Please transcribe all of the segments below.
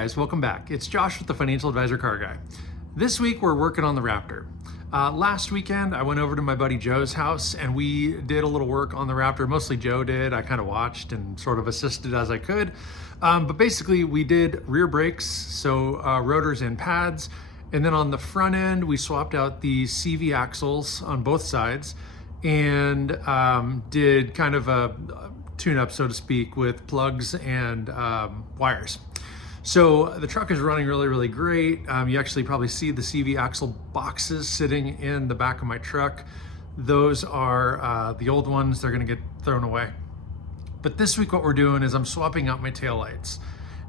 guys, welcome back. It's Josh with the Financial Advisor Car Guy. This week we're working on the Raptor. Last weekend I went over to my buddy Joe's house and we did a little work on the Raptor. Mostly Joe did. I kind of watched and sort of assisted as I could. But basically we did rear brakes, so rotors and pads. And then on the front end, we swapped out the CV axles on both sides and did kind of a tune-up, so to speak, with plugs and wires. So the truck is running really, really great. You actually probably see the CV axle boxes sitting in the back of my truck. Those are the old ones. They're gonna get thrown away. But this week what we're doing is I'm swapping out my taillights.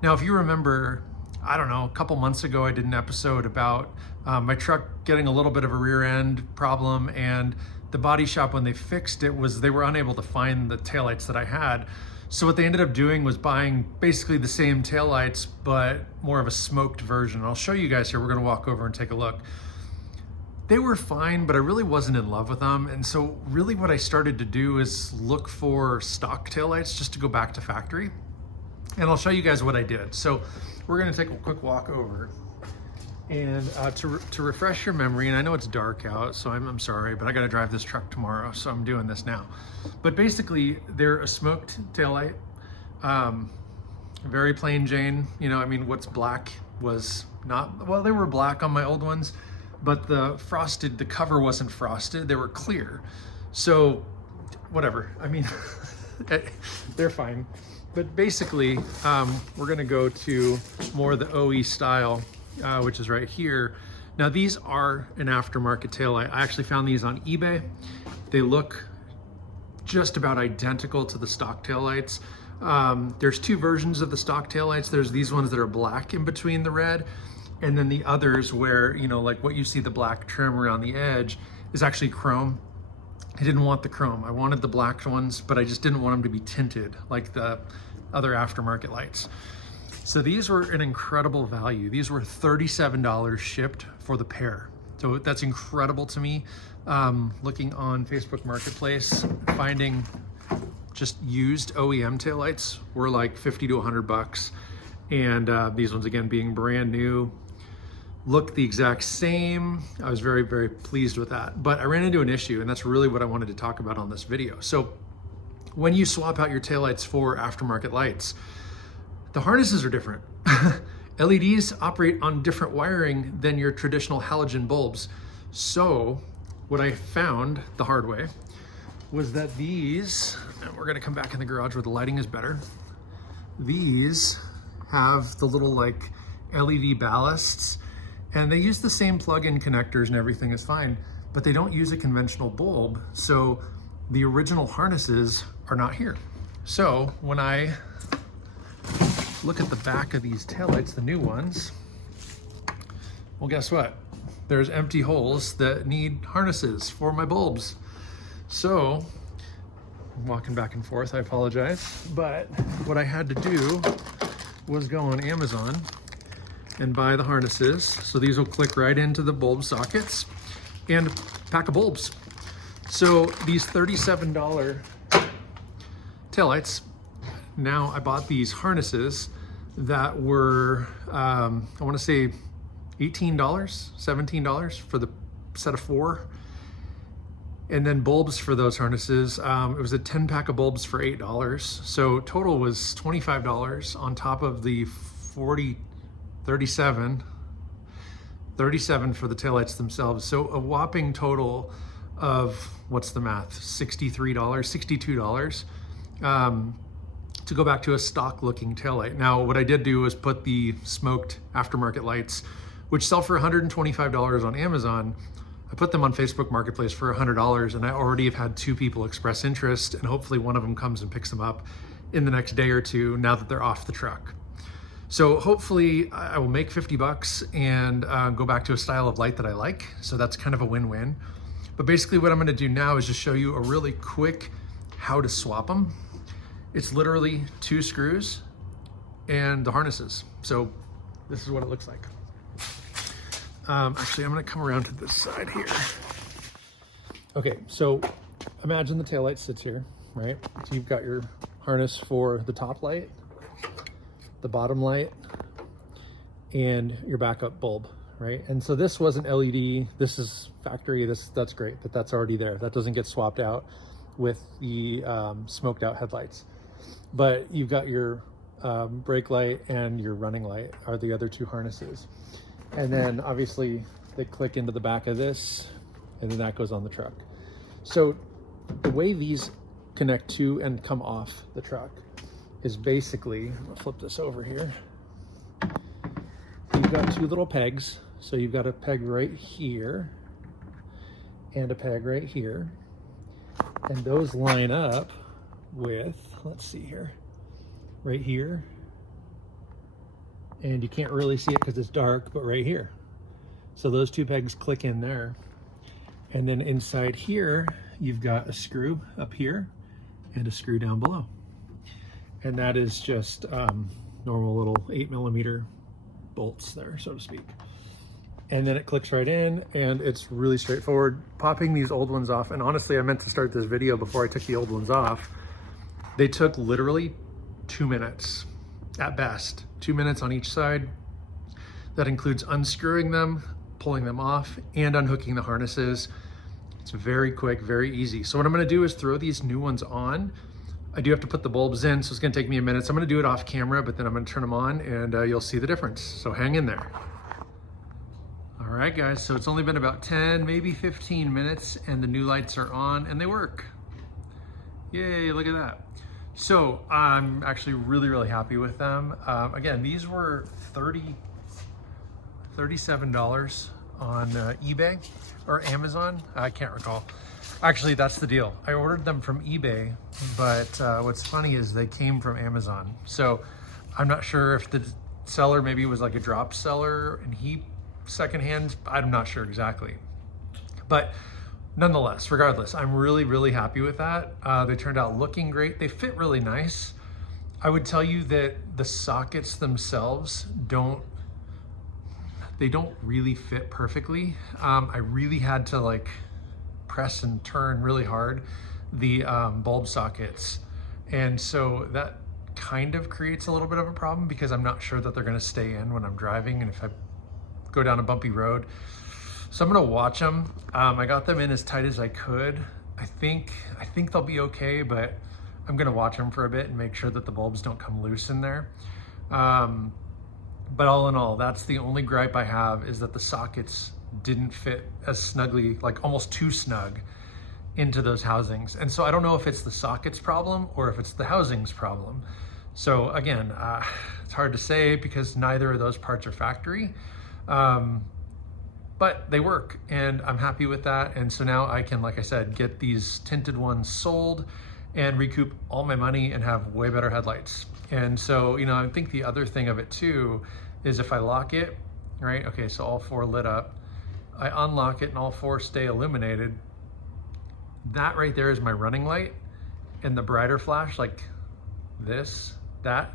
Now, if you remember, I don't know, a couple months ago, I did an episode about my truck getting a little bit of a rear end problem, and the body shop, when they fixed it, was they were unable to find the taillights that I had. So what they ended up doing was buying basically the same taillights, but more of a smoked version. I'll show you guys here. We're gonna walk over and take a look. They were fine, but I really wasn't in love with them. And so really what I started to do is look for stock taillights just to go back to factory. And I'll show you guys what I did. So we're gonna take a quick walk over. And to refresh your memory, and I know it's dark out, so I'm sorry, but I gotta drive this truck tomorrow, so I'm doing this now. But basically, they're a smoked taillight, very plain Jane. You know, I mean, what's black was not, well, they were black on my old ones, but the cover wasn't frosted, they were clear. So, whatever, I mean, they're fine. But basically, we're gonna go to more of the OE style, which is right here. Now these are an aftermarket taillight. I actually found these on eBay. They look just about identical to the stock taillights. There's two versions of the stock taillights. There's these ones that are black in between the red, and then the others where, you know, like what you see, the black trim around the edge is actually chrome. I didn't want the chrome. I wanted the black ones, but I just didn't want them to be tinted like the other aftermarket lights. So these were an incredible value. These were $37 shipped for the pair. So that's incredible to me. Looking on Facebook Marketplace, finding just used OEM taillights were like 50 to 100 bucks. And these ones, again, being brand new, look the exact same. I was very, very pleased with that. But I ran into an issue, and that's really what I wanted to talk about on this video. So when you swap out your taillights for aftermarket lights, the harnesses are different. LEDs operate on different wiring than your traditional halogen bulbs. So what I found the hard way was that these, and we're gonna come back in the garage where the lighting is better, these have the little like LED ballasts, and they use the same plug-in connectors and everything is fine, but they don't use a conventional bulb. So the original harnesses are not here. So when I look at the back of these taillights, the new ones, well, guess what? There's empty holes that need harnesses for my bulbs. So I'm walking back and forth, I apologize. But what I had to do was go on Amazon and buy the harnesses. So these will click right into the bulb sockets and a pack of bulbs. So these $37 taillights, now I bought these harnesses that were, I wanna say $18, $17 for the set of 4. And then bulbs for those harnesses, it was a 10 pack of bulbs for $8. So total was $25 on top of the 37 for the taillights themselves. So a whopping total of, what's the math? $63, $62. To go back to a stock looking taillight. Now, what I did do was put the smoked aftermarket lights, which sell for $125 on Amazon. I put them on Facebook Marketplace for $100, and I already have had 2 people express interest, and hopefully one of them comes and picks them up in the next day or 2 now that they're off the truck. So hopefully I will make 50 bucks and go back to a style of light that I like. So that's kind of a win-win. But basically what I'm gonna do now is just show you a really quick how to swap them. It's literally 2 screws and the harnesses. So this is what it looks like. Actually, I'm gonna come around to this side here. Okay, so imagine the taillight sits here, right? So you've got your harness for the top light, the bottom light, and your backup bulb, right? And so this wasn't LED, this is factory, that's great that that's already there. That doesn't get swapped out with the smoked out headlights. But you've got your brake light and your running light are the other two harnesses. And then obviously they click into the back of this, and then that goes on the truck. So the way these connect to and come off the truck is basically, I'll flip this over here. You've got two little pegs. So you've got a peg right here and a peg right here. And those line up with, let's see here, right here. And you can't really see it because it's dark, but right here. So those two pegs click in there. And then inside here, you've got a screw up here and a screw down below. And that is just normal little 8mm bolts there, so to speak. And then it clicks right in, and it's really straightforward. Popping these old ones off, and honestly, I meant to start this video before I took the old ones off. They took literally 2 minutes at best, 2 minutes on each side. That includes unscrewing them, pulling them off, and unhooking the harnesses. It's very quick, very easy. So what I'm gonna do is throw these new ones on. I do have to put the bulbs in, so it's gonna take me a minute. So I'm gonna do it off camera, but then I'm gonna turn them on and you'll see the difference. So hang in there. All right, guys, so it's only been about 10, maybe 15 minutes, and the new lights are on and they work. Yay, look at that. So I'm actually really, really happy with them. Again, these were $37 on eBay or Amazon, I can't recall. Actually, that's the deal. I ordered them from eBay, but what's funny is they came from Amazon. So I'm not sure if the seller maybe was like a drop seller and he secondhand, I'm not sure exactly. But nonetheless, regardless, I'm really, really happy with that. They turned out looking great. They fit really nice. I would tell you that the sockets themselves don't really fit perfectly. I really had to like press and turn really hard the bulb sockets. And so that kind of creates a little bit of a problem because I'm not sure that they're gonna stay in when I'm driving and if I go down a bumpy road. So I'm gonna watch them. I got them in as tight as I could. I think they'll be okay, but I'm gonna watch them for a bit and make sure that the bulbs don't come loose in there. But all in all, that's the only gripe I have, is that the sockets didn't fit as snugly, like almost too snug, into those housings. And so I don't know if it's the sockets problem or if it's the housings problem. So again, it's hard to say because neither of those parts are factory, but they work and I'm happy with that. And so now I can, like I said, get these tinted ones sold and recoup all my money and have way better headlights. And so, you know, I think the other thing of it too is if I lock it, right? Okay, so all four lit up. I unlock it and all four stay illuminated. That right there is my running light, and the brighter flash, like this, that,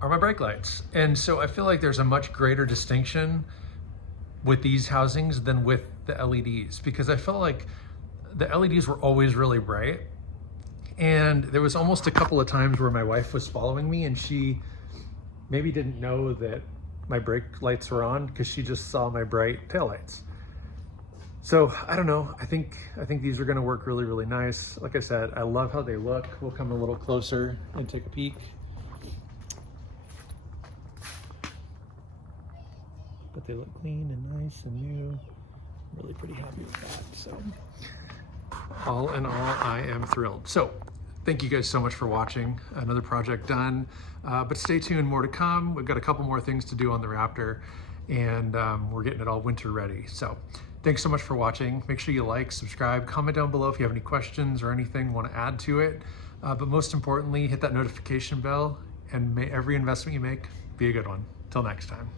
are my brake lights. And so I feel like there's a much greater distinction with these housings than with the LEDs, because I felt like the LEDs were always really bright. And there was almost a couple of times where my wife was following me and she maybe didn't know that my brake lights were on because she just saw my bright taillights. So I don't know, I think these are gonna work really, really nice. Like I said, I love how they look. We'll come a little closer and take a peek. But they look clean and nice and new. Really pretty happy with that, so. All in all, I am thrilled. So thank you guys so much for watching. Another project done, but stay tuned, more to come. We've got a couple more things to do on the Raptor, and we're getting it all winter ready. So thanks so much for watching. Make sure you like, subscribe, comment down below if you have any questions or anything you want to add to it. But most importantly, hit that notification bell, and may every investment you make be a good one. Till next time.